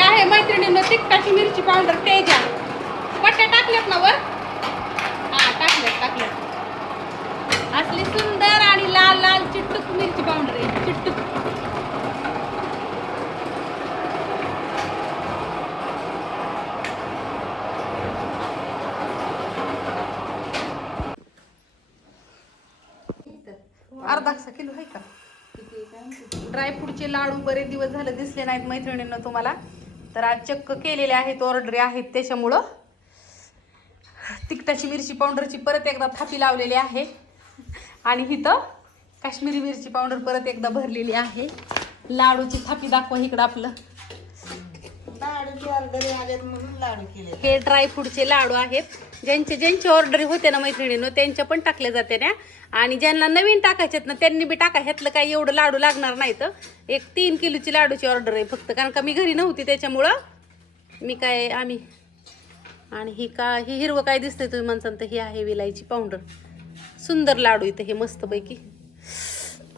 आहे मैत्रिणींनो तिखटाची मिरची पावडर तेजा. पट्ट्या टाकल्यात ना वर? हा टाकल्यात. असली सुंदर आणि लाल लाल चिट्टूक मिरची पावडर आहे. चिट्टूक. अर्धा किलो आहे का? ड्रायफ्रूटचे लाडू बरेच दिवस झाले दिसले नाहीत मैत्रिणींना तुम्हाला, तर आज चक्क केलेले आहेत, ऑर्डरी आहेत. त्याच्यामुळं तिखटाची मिरची पावडरची परत एकदा थापी लावलेली आहे आणि इथं काश्मीरी मिरची पावडर परत एकदा भरलेली आहे. लाडूची थापी दाखवा इकडं. आपलं लाडूची ऑर्डर आल्यात म्हणून लाडू केले. हे ड्रायफ्रूटचे लाडू आहेत. ज्यांची ऑर्डर होते ना मैत्रिणींनो त्यांच्या पण टाकले जाते ना, आणि ज्यांना नवीन टाकायचे ना त्यांनी बी टाका. ह्यातलं काही एवढं लाडू लागणार नाही. तर एक 3 किलोची लाडूची ऑर्डर आहे फक्त, कारण का मी घरी नव्हती त्याच्यामुळं मी काय आम्ही. आणि ही हिरवं काय दिसतंय तुम्ही म्हणसान तर ही आहे विलायची पावडर. सुंदर लाडू इथं हे मस्तपैकी.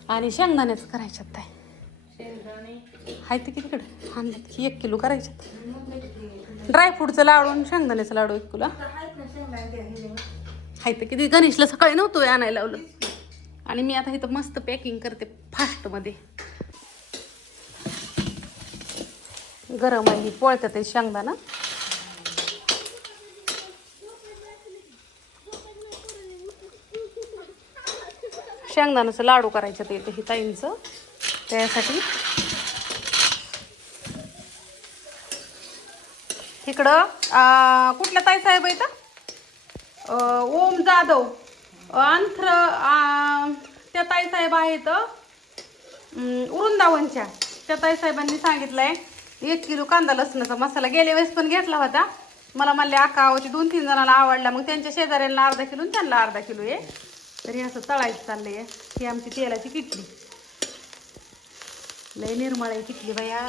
आणि शेंगदाण्याचं करायच्यात काय हाय ते कितीकडे आणल्यात की 1 किलो करायच्यात. ड्रायफ्रूटचं लाडू आणि शेंगदाण्याचं लाडू 1 किलो हाय तर किती. गणेशला सकाळी नव्हतं आणायला लावलं. आणि मी आता इथं मस्त पॅकिंग करते फास्टमध्ये. गरम आहे ही, पोळतात आहे शेंगदाणा. शेंगदाण्याचं लाडू करायचं ते ही ताईंचं. त्यासाठी इकडं कुठल्या ताई साहेब आहे तर ओम जाधव अंथ्र त्या ताई साहेब आहेत वृंदावनच्या. त्या ताई साहेबांनी सांगितलंय 1 किलो कांदा लसणाचा मसाला. गेल्या वेळेस पण घेतला होता. मला म्हणले आका होती 2-3 जणांना आवडला. मग त्यांच्या शेजाऱ्यांना अर्धा किलो आणि त्यांना अर्धा किलो आहे. तरी असं तळायचं चाललंय. ही आमची तेलाची किटली. लय निर्मळ आहे किटली बाया.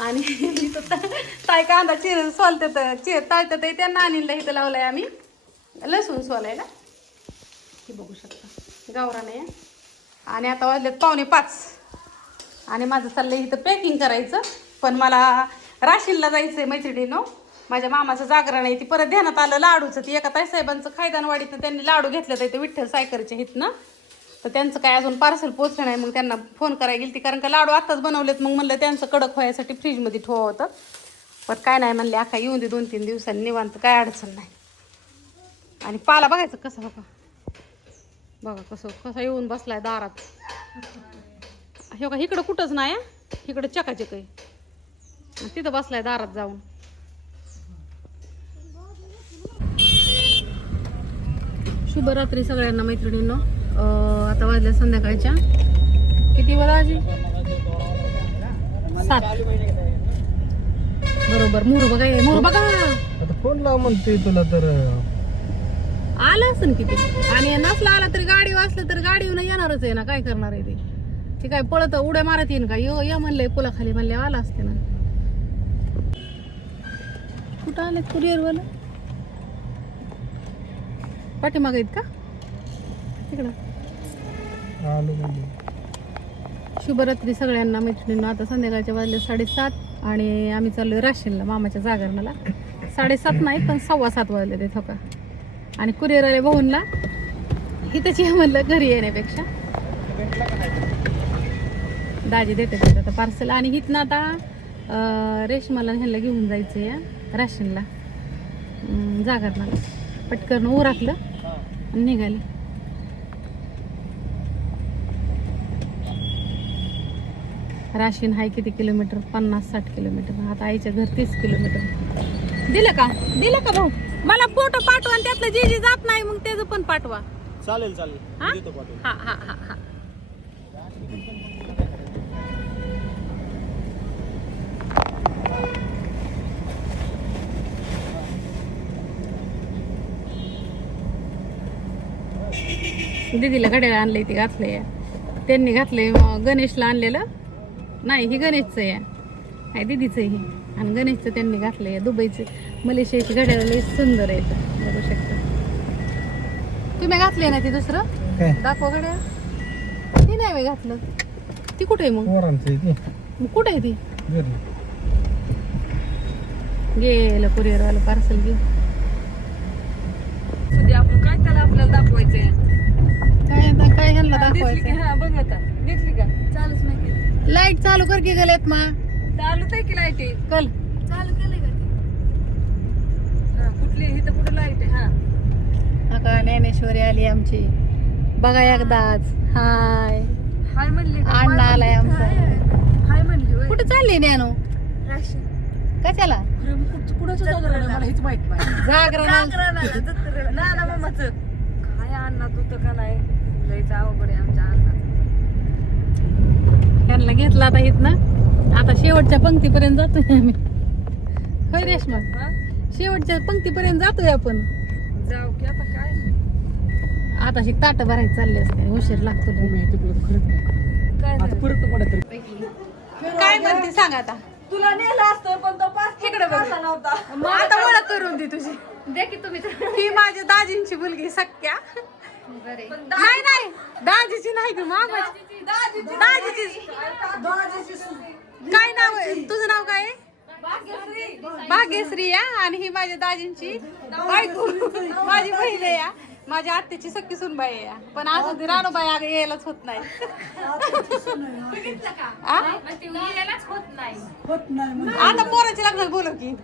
आणि ताई कांदा तळतात त्यांना आणलं इथं लावलंय आम्ही लसूण सोलायला. हे बघू शकता गावरान आहे. आणि आता वाजलेत 4:45 आणि माझं चाललंय इथं पॅकिंग करायचं. पण मला राशीनला जायचंय मैत्रिणीनो. माझ्या मामाचं जागरण आहे. ती परत ध्यानात आलं लाडूचं. ती एका ताईसाहेबांचं खायदानवाडीतनं त्यांनी लाडू घेतले तर विठ्ठल सायकरच्या हितनं. तर त्यांचं काय अजून पार्सल पोचलं नाही. मग त्यांना फोन करायला गेली ती, कारण का लाडू आत्ताच बनवलेत. मग म्हणलं त्यांचं कडक व्हायसाठी फ्रीजमध्ये ठेवा होतं. पण काय नाही म्हणले आका येऊन दे 2-3 दिवसांनी निवांत, काय अडचण नाही. आणि पाला बघायचं कसं बघा कसं येऊन बसलाय दारात. हे का इकडं कुठंच नाही. इकडं चकाचक आहे. तिथं बसलाय दारात जाऊन. शुभरात्री सगळ्यांना मैत्रिणींनो. आता वाजल्या संध्याकाळच्या किती वाजले? 7 बरोबर. मोर बघा आता फोन लाव म्हणते तुला तर आला असेल किती. आणि नसला आला तरी गाडी वाचलं तर गाडीवर येणारच आहे ना. काय करणार आहे ते काय पळत उड्या मारत येईन का? या म्हणलंय पुलाखाली म्हणले आला असते ना. कुठं आले कुरिअरवाला? पाठीमाग आहेत का तिकडं? शुभरात्री सगळ्यांना मैत्रिणींना. आता संध्याकाळच्या वाजले 7:30 आणि आम्ही चाललोय राशीनला मामाच्या जागरणाला. 7:30 नाही पण 7:15 वाजले ते थोका. आणि कुरिअर आले भाऊनला इथंच ये म्हणलं घरी येण्यापेक्षा. दाजी देते आता पार्सल. आणि इथनं आता रेशमाला ह्याला घेऊन जायचं या राशीनला जागरणाला. पटकन उरकलं आणि निघाले. राशीन हाय किती किलोमीटर? 50-60 किलोमीटर. आता आईच्या घर 30 किलोमीटर. दिलं का भाऊ? मला फोटो पाठवा आणि त्यातलं जे जात नाही मग त्याचं पण पाठवा. चालेल. हा. दीदीला घड्याळ आणलंय ते घातलंय. त्यांनी घातलंय गणेशला आणलेलं नाही. ही गणेशचं आहे दीदीचं हे. आणि गणेशचं त्यांनी घातलंय दुबईचं मलेशियाची घड्याळ लई सुंदर आहे. बघू शकता तुम्ही घातले ना ते दुसरं दाखवा घड्याळ. ती नाही घातलं. ती कुठे आहे मग? कुठे आहे ती? गेलं कुरिअरवालं पार्सल घेऊन. सध्या आपण काय त्याला आपल्याला दाखवायचंय. काय आता काय ह्यांना दिसली की दाखवायचं? हा बघ आता दिसली का चालूच नाही केली. लाईट चालू कर की गलेत मा चालूच आहे की लाईट आहे. कल. चालू केलंय का ते? हा कुठली इथं कुठं लाईट आहे. हा नका ज्ञानेश्वरी आली आमची बघा एकदाच. हाय हाय म्हणली का? अण्णा आलाय आमचा. हाय म्हणली होय. कुठे चालली ज्ञानू? राशन. कशाला? अरे मग कुणाचं जागरण आहे? मला हेच माहित नाही. जागरण. ना मामाचं काय अण्णा तू तर का नाही लयच अवघड आहे आमच्या अण्णा. त्यांना घेतला आता इथनं. आता शेवटच्या पंक्तीपर्यंत जातोय आम्ही. होय रेश्मा? शेवटच्या पंक्तीपर्यंत जातोय आपण. जाऊ की आता काय आता शिक ताट भरायचं चालले असते. उशीर लागतो काय झालं? काय म्हणते सांग आता. तुला नेलं असतं पण तो पास इकडे बघ. पासा नव्हता. आता ओळख करून दे तुझी. दे की तुम्ही. ही माझ्या दाजींची मुलगी सख्या. नाही नाही दाजीची नाही ती मामाची. दाजीची. काय नाव आहे तुझं? नाव काय आहे? भाग्यश्री या. आणि ही माझ्या दाजींची बायको माझी बहीण आहे या. माझ्या आत्याची सख्खी सुनबाई आहे या. पण अजून ती रानूबाई अगं यायलाच होत नाही. आ? आता पोराच्या लग्नात बोलव की.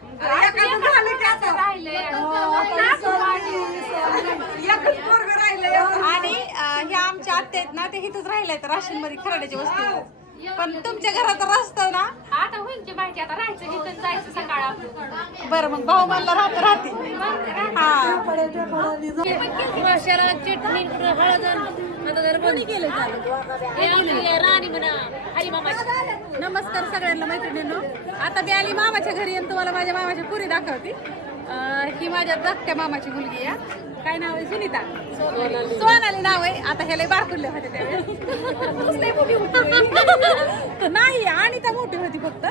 आणि ह्या आमच्या आत्या आहेत ना ते इथंच राहिल्या राशन मध्ये खराड्याच्या वस्तीवर. पण तुमच्या घरात रस्ता ना आता होईल की माहिती आता राहायचं इथं जायचं सकाळ आपलं. बरं मग भाऊ मला राहते. हा माशाला चटणी हळद आता जर कोणी केलं राणी म्हणा हरी मामाची. नमस्कार सगळ्यांना मैत्रिणींनो. आता मी आली मामाच्या घरी आणि तुम्हाला माझ्या मामाची पुरी दाखवते. ही माझ्या धाकट्या मामाची मुलगी आहे. काय नाव आहे? सुनीता. सोनाली नाव आहे. आता ह्याला बारकुले होते त्यावेळेस. नाही अनिता मोठी होती फक्त.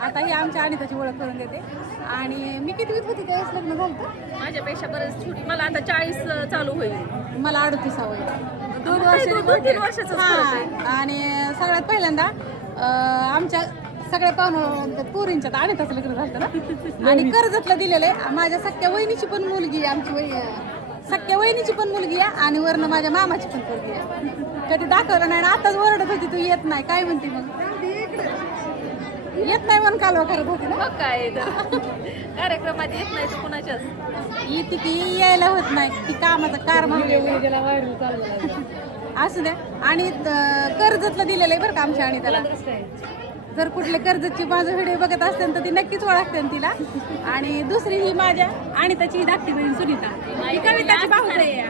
आता ही आमच्या अनिताची ओळख करून देते. आणि मी कितवीत होती त्यावेळेस लग्न झालं होतं? माझ्यापेक्षा बरेच छोटी. मला आता 40 चालू होईल. मला 38 वय. 2 वर्षाचं आणि सगळ्यात पहिल्यांदा आमच्या सगळ्या पाहुण्या पोरींच्यात अनिताचं लग्न झालं ना. आणि कर्जतला दिलेलं आहे. माझ्या सख्या वहिनीची पण मुलगी आहे. आमची सख्या वहिनीची पण मुलगी आहे. आणि वरनं माझ्या मामाची पण मुलगी आहे. कधी दाखवलं नाही ना. आताच ओरडत होती तू येत नाही. काय म्हणते मग? येत नाही म्हणून कालवा करत होती ना. मग काय कार्यक्रमात येत नाही तर कुणाच्याच येते की यायला होत नाही. ती कामाचा कार असू द्या. आणि कर्जतला दिलेलं आहे बरं का आमच्या. आणि त्याला जर कुठले कर्जतची माझं व्हिडिओ बघत असतील तर ती नक्कीच ओळखते तिला. आणि दुसरी ही माझ्या आणि त्याची धाकटी बहीण सुनीता. ही कविताची भाऊज आहे.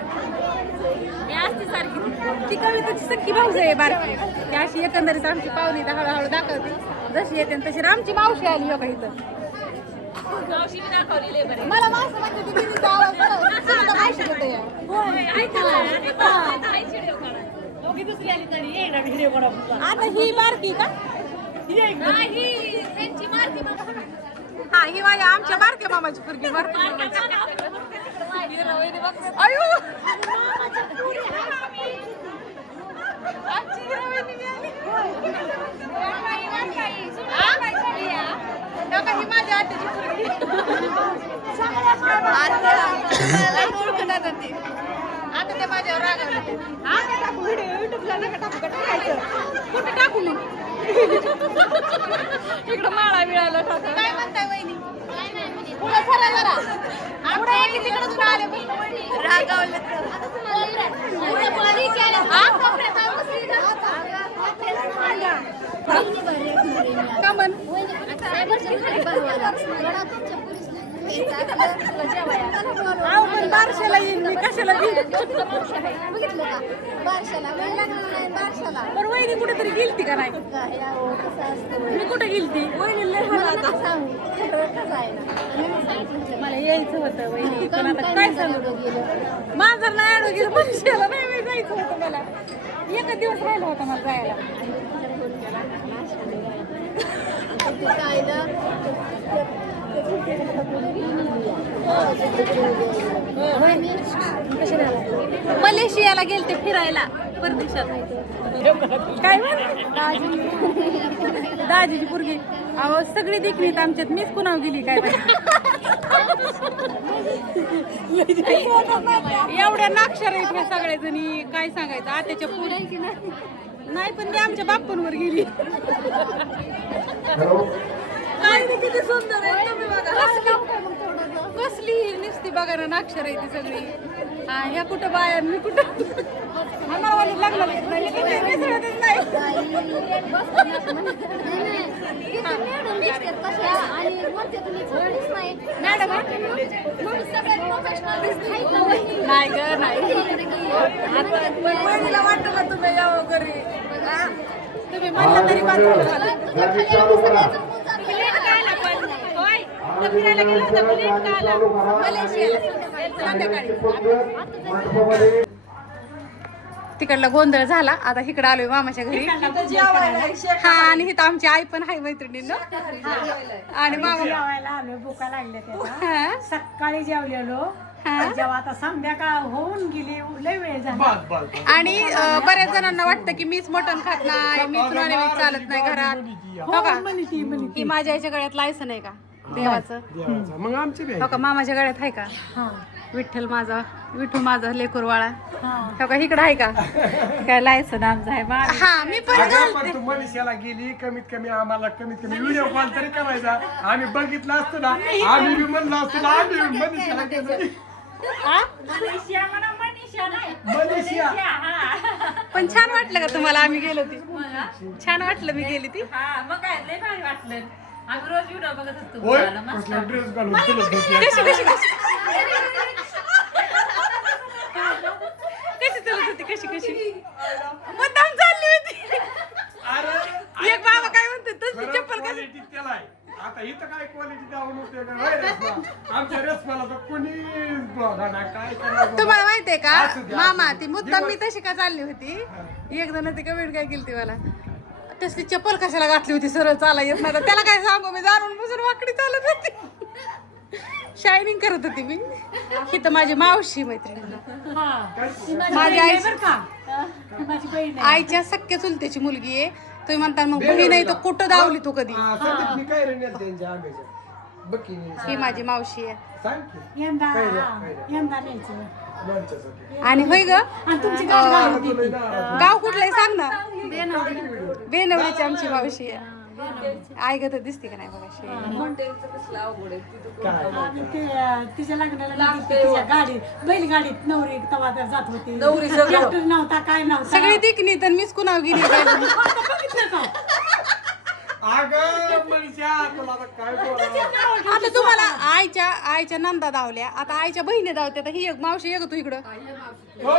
ती कविताची सख्खी भाऊज आहे बारकी. ती अशी एकंदरीत आमची पाहुणी हळूहळू दाखवते. जशी येते तशी आमची मावशी आली योगा इथं. मला मावशी म्हणते ती बिनीचा आवाज सुनीता मावशी होते. आता ही बारकी का? हा ही माझ्या आमच्या बारक्या मामाची पोरगी. अयो ही माझ्या आत्याची पोरगी. आता ते माझ्यावर रागावले. टाकू व्हिडिओ युट्यूबला नका टाकू. का टाकायचं? कुठे टाकू मग? इकडं माळा मिळाला टाका. काय म्हणताय वहिनी? पुढे चला जरा. पुढे ये की तिकडून आले रागावले. का म्हण? अहो पण बारशाला येईन मी. कशाला पण वहिनी कुठेतरी गेलती का नाही? मी कुठे गेलती? मला यायचं होतं वहिनी. पण आता काय सांगू? माझं नाही आडवं गेलं. बारशाला नाही जायचं होतं मला. एकच दिवस राहिला होता मला जायला. मलेशियाला गेलते फिरायला परदेशात. काय दाजीची पोरगी अहो सगळी देखणीत आमच्यात मीच कुणाव गेली काय एवढ्या नाक्षर आहेत ह्या सगळ्या जणी काय सांगायचं आत्याच्या पुढे नाही पण मी आमच्या बाप्पांवर गेली काय रे किती सुंदर आहे तुम्ही बघा कसली नुसती बघा ना नाक्षर आहे ती सगळी हा ह्या कुठं बाया मी कुठं आम्हाला वाली लागलं नाही ग नाही आता वाटतं का तुम्ही यावं घरी तुम्ही म्हणलं तरी फिरायला गेलो होतो संध्याकाळी तिकडला गोंधळ झाला आता इकडे आलोय मामाच्या घरी हा आणि इथं आमची आई पण आहे मैत्रिणींना आणि मामा जेवायला आलो भुका लागल्या त्याला सकाळी जेवलेलो जेव्हा आता संध्याकाळ होऊन गेली लय वेळ झाला आणि बऱ्याच जणांना वाटतं की मीच मटण खात नाही मीच नॉनव्हेज चालत नाही घरात हो का की माझ्या आईच्या गळ्यात लायसन आहे का देवाचं मग आमची हो का मामाच्या गळ्यात आहे का विठ्ठल माझा विठू माझा लेकूरवाळा हो का इकडं आहे का काय लायसन आमचं आहे हा मी पण तू मनीषाला गेली कमीत कमी आम्हाला कमीत कमी व्हिडिओ कॉल तरी करायचा आम्ही बघितलं असतं ना आम्ही बी म्हणलं असतं ना आम्ही मनीषाला गेलो मनीषा पण छान वाटलं का तुम्हाला आम्ही गेलो ती छान वाटलं मी गेली ती मग काय लय भारी वाटलं आम्ही रोज व्हिडिओ बघत असतो होय कसला ड्रेस घालून चलत होती कशी कशी चलत होती कशी कशी मुद्दाम चालली होती एक बाबा काय म्हणते तसली चप्पल कशी त्याला आहे आता इथं काय क्वालिटी द्यावं नव्हते आमच्या रसमाला तर कोणी काय करावं तुम्हाला माहितीये का मामा ती मुद्दाम मी तशी का चालली होती एक जण ती कमेंट काय केली मला तसली चप्पल कशाला घातली होती सरळ चाला येत नाही त्याला काय सांगू मी जाणून बुजून वाकडी चालत होती शायनिंग करत होती मी इथं माझी मावशी मैत्रिणी माझी आईच्या सख्या चुलत्याची मुलगी आहे तुम्ही म्हणता मग बहीण नाही तर कुठं दावली तू कधी मी काय रे त्यांच्या आंब्याच्या बकी ही माझी मावशी आहे सांग की यंदा न्यायचं आणि होय ग तुमची गाडी गाव कुठलंय सांग ना बेनवडीची आमची मावशी आहे आई ग तर दिसते का नाही बघा तिच्या लग्नाला तिच्या गाडीत बैलगाडीत नवरी तवा जात होती ट्रॅक्टर नव्हता काय नव्हता सगळी दिकनी तर मीच कुणाव गेली अगं मनीषा तुला आता काय बोलावं? आता तुम्हाला आईच्या नंदा दावल्या आता आईच्या बहिणी दावत्या तर ही एक मावशी एक तू इकडं हो,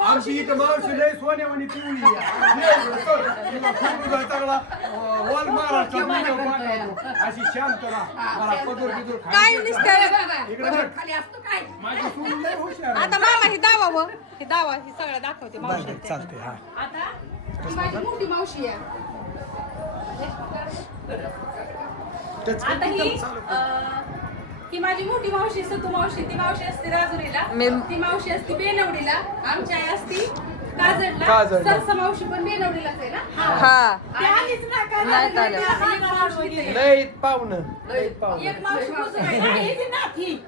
आमची इथं मावशी लय सोन्यावानी पिवळी चांगला ऑल महाराष्ट्रात व्हिडिओ पाठवतो. अशी शांत राहा पदर बिदर काय नुसतं इकडे बघ. माझी सून लय हुशार आहे. आता मामा ही दावा ही सगळं दाखवते मावशी चालते हा आता ही माझी मोठी मावशी आहे आता ही माझी मोठी मावशी सतू मावशी ती मावशी असते राजुरीला ती मावशी असते बेनवडीला आमची आई असती काजडला सरसा मावशी पण बेनवडीलाच आहे ना लय पाहुणं एक मावशी मोजून आहे. नाही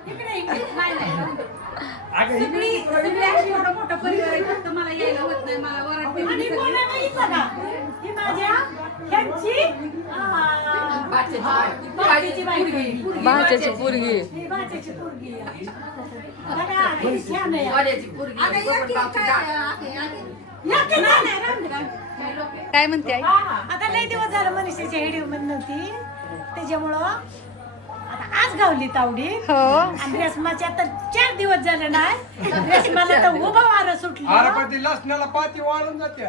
सगळी अशी एवढा मोठा परिवार आहे फक्त मला यायला होत नाही मला वरडते भाच्याची पोरगी काय म्हणते आई आता लय दिवस झालं मनीषाची व्हिडिओ मध्ये नव्हती त्याच्यामुळं आता आज गावली तावडी हो आणि रेशमाच्या तर 4 दिवस झाले नाही रेशमाला तर उभं वारं सुटलं आरपती लसण्याला पाती वाळून जाते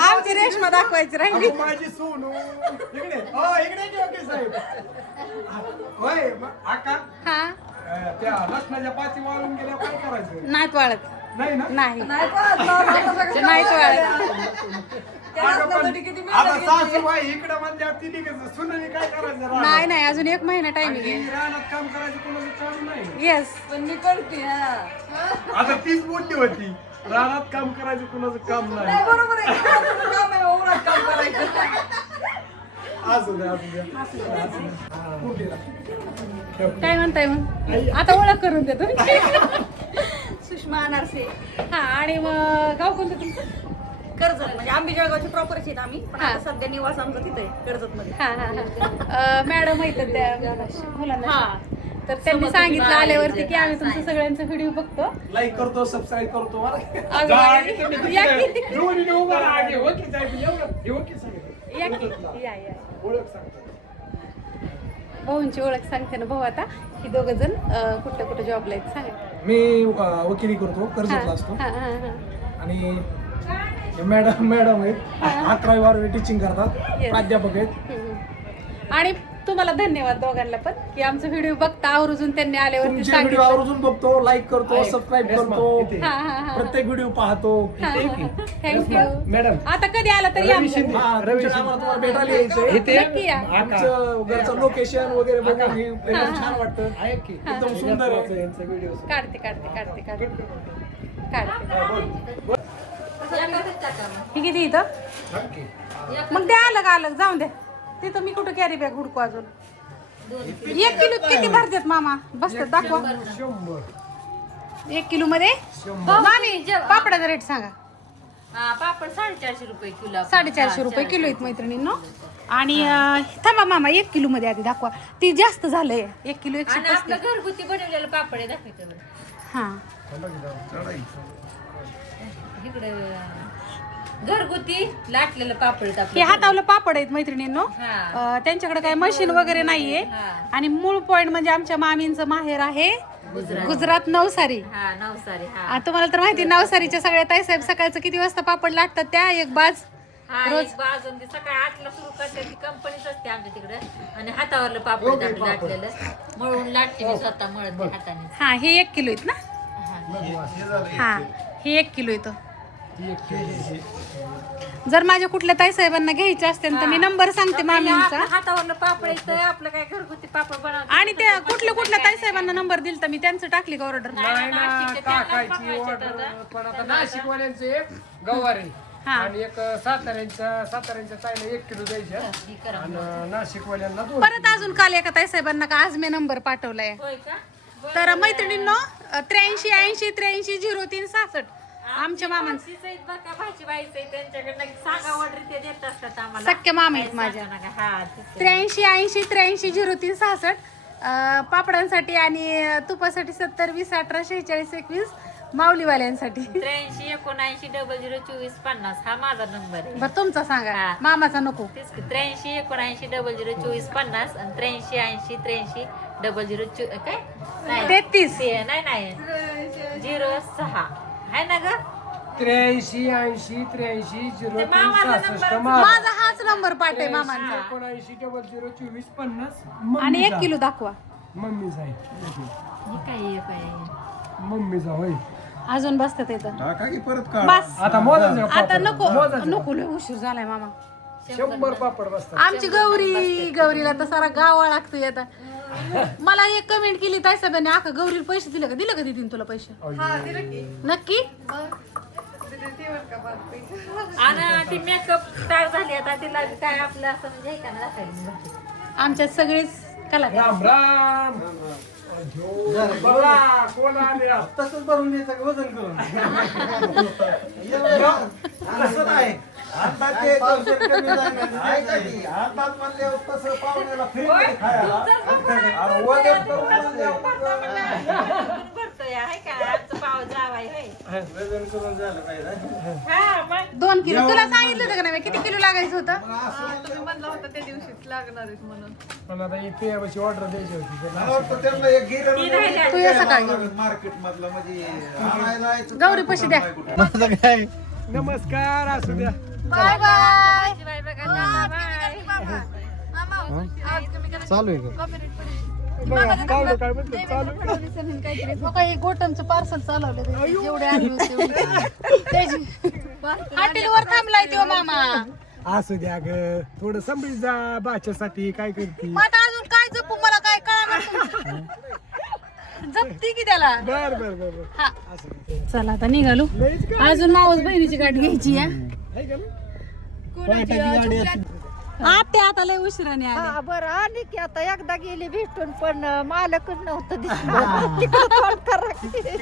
आमची रेशमा दाखवायची राहिली अगं माझी सोनू इकडे हो इकडे जोगे साहेब होय मग आका हा त्या लसणाच्या पाती वाळून गेल्या काय करायचं नाहीत वाळत नाही ना नाही नाहीत वाळत आता सासूबाई इकडे म्हणल्या तिने सुनाने काय करायचं नाही नाही अजून 1 महिना टाइमिंग आहे रानात काम करायचं कोणाचं चालू नाही येस पण मी करते आता तीच बोलली होती रानात काम करायचं कोणाचं काम नाही बरोबर आहे काम आहे, उन्हात काम करायचं असू द्या असू द्या हा, कुठे राहा. काय म्हणताय मग आता ओळख करून देतो सुषमा अनारसे हा आणि मग गाव कोणतं तुमचं कर्जत म्हणजे आंबे जळगावचे प्रॉपरच आहेत आम्ही पण हा. आता सध्या निवास आमचा तिथे आहे कर्जत मध्ये हा हा मॅडम आहेत त्या मुलांना हा. तर त्यांनी सांगितलं आल्यावरती की आम्ही तुमचं सगळ्यांचा व्हिडिओ बघतो लाईक करतो सबस्क्राईब करतो अगं, जागे तुम्ही या तिकडे. की. जोडीने उभं राहा. आगे हो की जाय, एवढं- एवढं की सांगितलं. या या या ओळख सांगतो. भाऊंची ओळख सांगते ना भाऊ आता ही दोघं जण कुठल्या कुठं जॉबला आहेत सांगा मी वकिली करतो कर्जतला असतो हा हा हा आणि मॅडम आहेत 11वी टीचिंग करतात Yes. प्राध्यापक आहेत हम्म. आणि तुम्हाला धन्यवाद दोघांना पण की आमचा व्हिडिओ बघता आवर्जून त्यांनी आल्यावरती तुमचे व्हिडिओ सांगितलं आवर्जून बघतो लाईक करतो सबस्क्राईब करतो हा हा हा प्रत्येक व्हिडिओ पाहतो थँक्यू मॅडम आता कधी आला तरी या मग. हा, तुमच्या कामाला तुम्हाला भेटायला यायचंय नक्की या आमचं घरचं लोकेशन वगैरे बघून ही एकदम छान वाटतं एकदम सुंदर आहे यांचा व्हिडिओ काढते काढते ही किती इथं मग ते अलग जाऊन दे तिथं मी कुठं कॅरी बॅग हुडकू अजून 1 किलो किती भरतात मामा बसतात दाखवा 1 किलो मध्ये मामी पापडाचा रेट सांगा पापड 450 रुपये किलो 450 रुपये किलो आहेत मैत्रिणींनो आणि थांबा मामा 1 किलो मध्ये आधी दाखवा ती जास्त झालंय 1 किलो 135 आपलं घरगुती बनवलेलं पापड आहे दाखवायचं बरं. हा इकडे घरगुती लाटलेलं पापड आहेत हे आपलं. हातावलं पापड आहेत मैत्रिणींनो हा. त्यांच्याकडे काही मशीन वगैरे नाहीये हा. आणि मूळ पॉइंट म्हणजे आमच्या मामींचं माहेर आहे गुजरात नवसारी हा नवसारी हा तुम्हाला तर माहिती नवसारीच्या सगळ्या ताईसाहेब सकाळचं किती वाजता पापड लाटतात त्या एक बाज हा एक बाजून ती सकाळी 8ला सुरू करते ती कंपनीच असते आमच्या तिकडे आणि हातावरलं पापड आपलं लाटलेलं मळून लाटते मी स्वतः मळत हाताने हा हे 1 किलो आहेत ना हा हे 1 किलो येतं जर माझ्या कुठल्या ताईसाहेबांना घ्यायचे असतील तर मी नंबर सांगते मामींचा हातावरलं पापड येतं आपलं काय घरगुती पापड बनवतो आणि त्या कुठल्या ताईसाहेबांना नंबर दिल तर मी त्यांचं टाकली का ऑर्डर नाही ना टाकायची ऑर्डर पण आता नाशिकवाल्यांचं एक गवारी हा. आणि एक साताऱ्यांच्या ताईला 1 किलो द्यायच्या आणि नाशिकवाल्यांना 2 परत अजून काल एका ताईसाहेबांना का आज मी नंबर पाठवलाय होय का तर मैत्रिणींनो 83 80 83 03 66 आमच्या मामांचं भाजी बाईचं त्यांच्याकडे सांगा ऑर्डर ते देत असतात आम्हाला सख्या मामा आहेत माझ्या हा 83 80 83 03 66 पापडांसाठी आणि तुपासाठी 70 20 18 46 21 माऊलीवाल्यांसाठी 83 79 00 24 50 हा माझा नंबर आहे बरं तुमचा सांगा हा. मामाचा नको तेच की 83 79 00 24 50 आणि 83 80 83 00 काय नाही 33 ते नाही 06 आहे ना ग 83 80 83 ते मामाचा 03 नंबर 66 माझा हाच नंबर पाठ आहे मामांचा 79 00 24 50 आणि 1 किलो दाखवा मम्मीचा आहे हे काय काय मम्मीचा होय अजून बसतात इथं टाका की परत काढ बस आता मोजायचं का आता पापड? नको मोजायचं. नको लय उशीर झालाय मामा 100 पापड बसतात आमची गौरीला तर सारा गावा लागतोय आता मला एक कमेंट केली ताई साहेबांनी आका गौरीला पैसे दिले का दिदीन तुला पैसे नक्की आणि ती मेकअप तयार झाली आता तिला काय आपलं असं म्हणजे हे का ना दाखवायला आमच्यात सगळेच कलाकार राम राम बघा कोण आले आज? तसंच भरून द्यायचं का वजन करून कसं नाही हातात ते 200 कमी जाणार नाही. हातात म्हणल्यावर तसं पाहुण्याला फ्री खायला अरे वजन करून भरतोय आहे का आमचं पाव जावाय होय वजन करून झालं पाहिजे हा मग 2 किलो तुला सांगितलं होतं का नाही किती किलो लागायचं होतं पण आता ही पेयाची ऑर्डर द्यायची होती मला वाटतं त्यांना एक गिरण तू ये सकाळी मार्केट मधला म्हणजे आणायला यायचं गौरी पैसे द्या नमस्कार असू द्या बाय बाय बाय बघा बाय चालू आहे का काय काय म्हटलं चालू काही गोटमचं पार्सल चालवलं जेवढे आले होते हॉटेलवर थांबलाय तो मामा असू द्या ग थोडं समज जा बाच्यासाठी काय करते मग आता अजून काय जपू मला काय कळणार जपती की त्याला बर बर बर बर हा असू दे. चला आता निघालो लईच का अजून मावस बहिणीची गाठ घ्यायची आहे आहे का ना? आत्या आता लय उशिराने आली हा बरं आली की आता एकदा गेली भेटून पण मालकच नव्हतं दिसलं तिकडं तोंड करा की.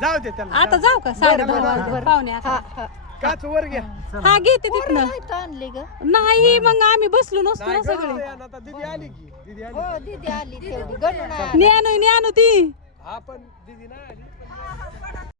जाऊ दे त्याला आता जाऊ का 10:30 वाजले पावणे हा आता हा काच वर घ्या हा घेते तिथनं नाही तर आणली ग नाही मग आम्ही बसलो नसतो ना सगळे आता दीदी आली की दीदी आली हो दीदी आली तेवढी गणून आली. न्यानो ती हा पण दीदी नाही आली